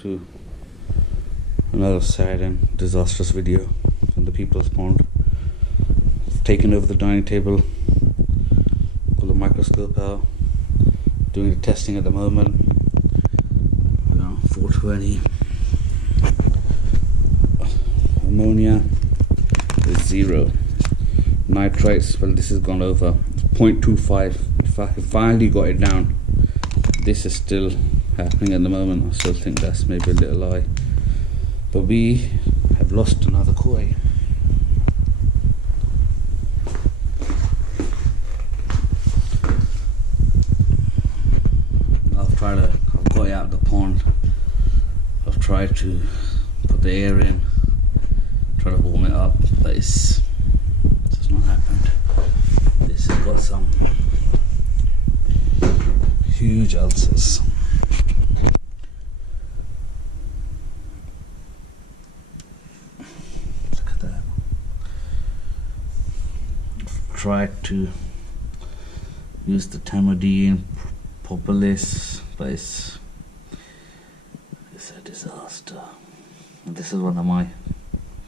to another sad and disastrous video from the people's pond. I've taken over the dining table, got the microscope out, doing the testing at the moment. We're on 420. Ammonia is 0. Nitrites, well, this has gone over 0.25. I finally got it down. This is still happening at the moment. I still think that's maybe a little lie, but we have lost another koi. I've got it out of the pond. I've tried to put the air in, try to warm it up, but it's just not happened. This has got some huge ulcers. Look at that. I've tried to use the tamodine, propolis, but it's a disaster. And this is one of my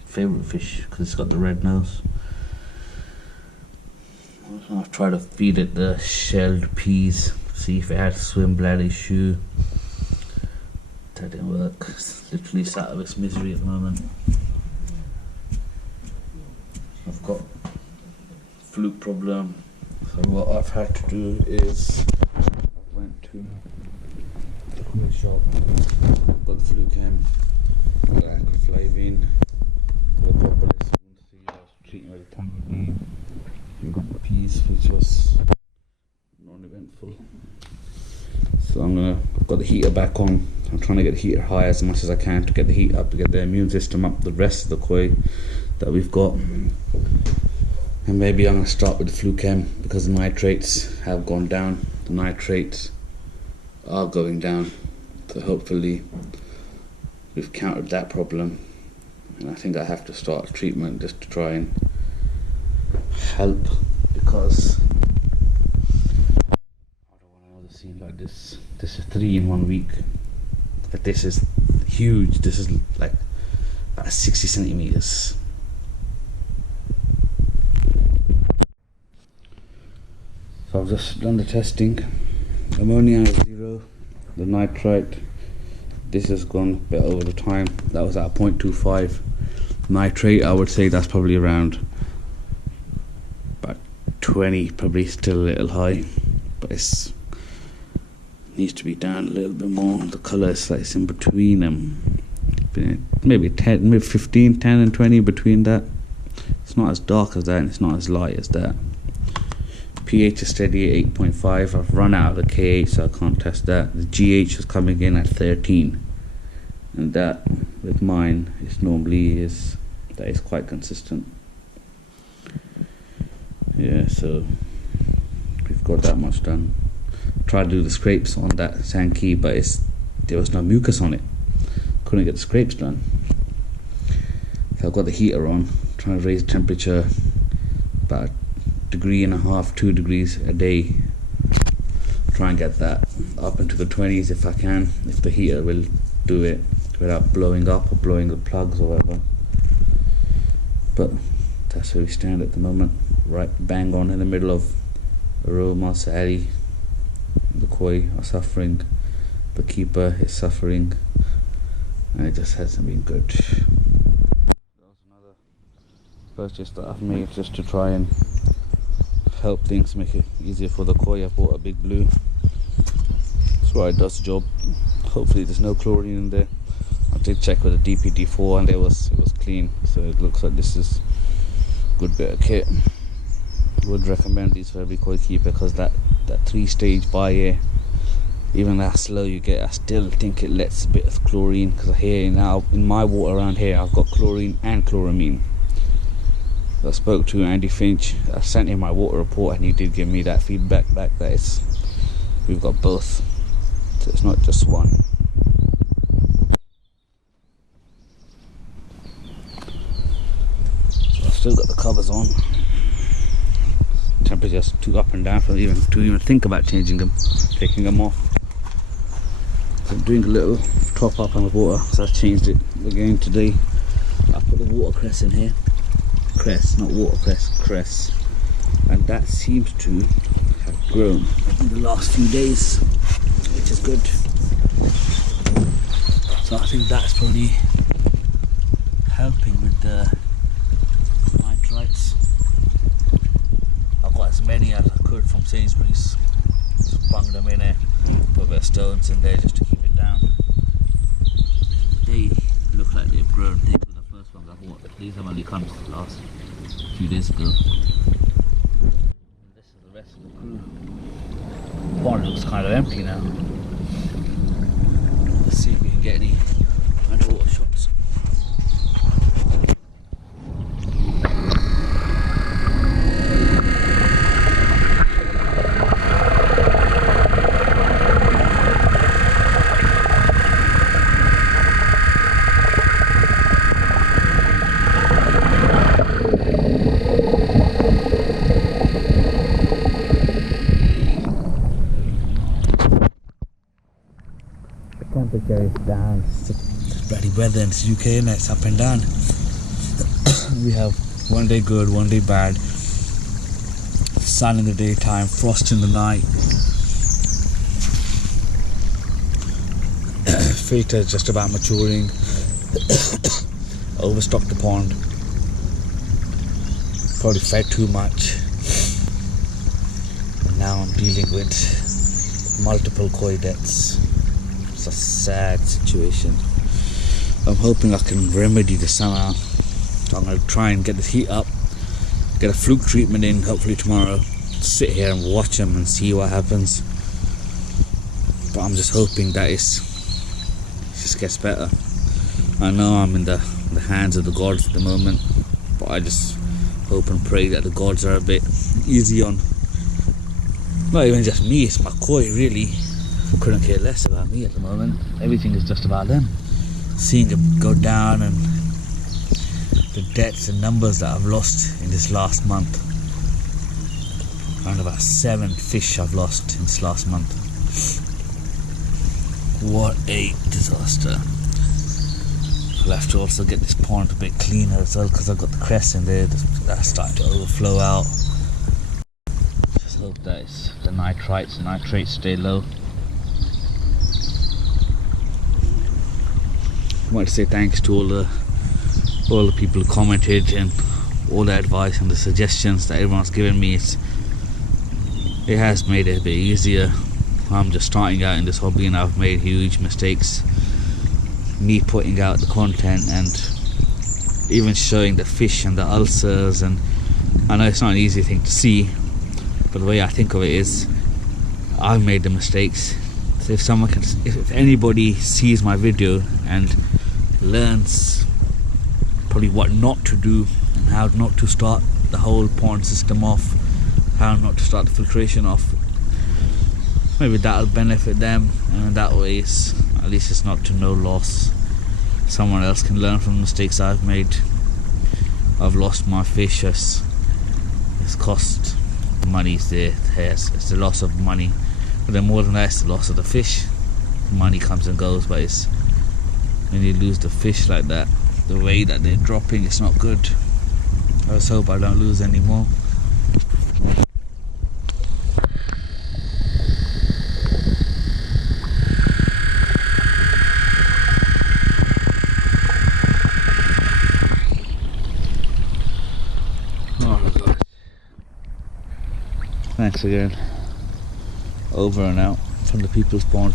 favourite fish because it's got the red nose. I've tried to feed it the shelled peas, see if it had swim bladder issue. That didn't work. It's literally sat of its misery at the moment. I've got fluke problem, so what I've had to do is I went to the quick shop, got the Fluke got flavine, got the propolis, I was treating with the tamodine. We've got the peas, which was non-eventful. So I've got the heater back on. I'm trying to get the heater high as much as I can to get the heat up, to get the immune system up, the rest of the koi that we've got. And maybe I'm going to start with the Fluke because the nitrates have gone down. The nitrates are going down. So hopefully we've countered that problem. And I think I have to start a treatment just to try and help, because I don't want another scene like this. This is 3 in 1 week. But this is huge. This is like about 60 centimeters. So I've just done the testing. Ammonia is 0. The nitrite, this has gone a bit over the time. That was at 0.25. Nitrate, I would say that's probably around 20, probably still a little high, but it needs to be down a little bit more. The colour is like it's in between them, maybe 10, maybe 15, 10 and 20 between that. It's not as dark as that and it's not as light as that. pH is steady at 8.5. I've run out of the KH, so I can't test that. The GH is coming in at 13, and that with mine is quite consistent. Yeah, so we've got that much done. Tried to do the scrapes on that Sanke, but there was no mucus on it. Couldn't get the scrapes done. So I've got the heater on, trying to raise the temperature about 1.5 degrees, 2 degrees a day. Try and get that up into the 20s if I can, if the heater will do it without blowing up or blowing the plugs or whatever. But that's where we stand at the moment. Right bang on in the middle of Aroma, Sally. The koi are suffering, the keeper is suffering, and it just hasn't been good. That was another purchase that I've made just to try and help things, make it easier for the koi. I bought a big blue. That's right, it does the job. Hopefully there's no chlorine in there. I did check with the DPD4 and it was clean, so it looks like this is a good bit of kit. Would recommend these for every koi keeper, because that 3-stage by air, even that slow you get, I still think it lets a bit of chlorine, because I hear now in my water around here I've got chlorine and chloramine. I spoke to Andy Finch, I sent him my water report and he did give me that feedback back that we've got both, so it's not just one. So I've still got the covers on. Temperature's too up and down to even think about changing them, taking them off. So I'm doing a little top up on the water, so I've changed it again today. I put the watercress in here. Cress, not watercress, cress. And that seems to have grown in the last few days, which is good. So I think that's probably helping with the nitrites. I've got as many as I could from Sainsbury's. Just bung them in there, put a bit of stones in there just to keep it down. They look like they've grown. These were the first ones I bought. These have only come the last few days ago. And this is the rest of the crew. The pond looks kind of empty now. Let's see if we can get any underwater shots. Temperature is down. It's bloody weather in the UK, and it's up and down. We have one day good, one day bad. Sun in the daytime, frost in the night. Feta is just about maturing. Overstocked the pond. Probably fed too much. And now I'm dealing with multiple koi deaths. It's a sad situation. I'm hoping I can remedy this somehow. So I'm going to try and get the heat up, get a Fluke treatment in hopefully tomorrow, sit here and watch them and see what happens. But I'm just hoping that it just gets better. I know I'm in the hands of the gods at the moment, but I just hope and pray that the gods are a bit easy on, not even just me, it's my koi really. Couldn't care less about me at the moment. Everything is just about them. Seeing them go down and the deaths and numbers that I've lost in this last month. Around about 7 fish I've lost in this last month. What a disaster. I'll have to also get this pond a bit cleaner as well, because I've got the cress in there that's starting to overflow out. Just hope that the nitrites and nitrates stay low. I want to say thanks to all the people who commented and all the advice and the suggestions that everyone's given me. It has made it a bit easier. I'm just starting out in this hobby and I've made huge mistakes. Me putting out the content and even showing the fish and the ulcers, and I know it's not an easy thing to see, but the way I think of it is I've made the mistakes. So if anybody sees my video and learns probably what not to do and how not to start the whole pond system off, how not to start the filtration off, maybe that'll benefit them, and that way at least it's not to no loss. Someone else can learn from the mistakes I've made. I've lost my fish, it's cost money, it's the loss of money, but then more than that it's the loss of the fish. Money comes and goes, but it's when you lose the fish like that, the way that they're dropping, it's not good. I just hope I don't lose any more. Oh God. Thanks again. Over and out from the People's Pond.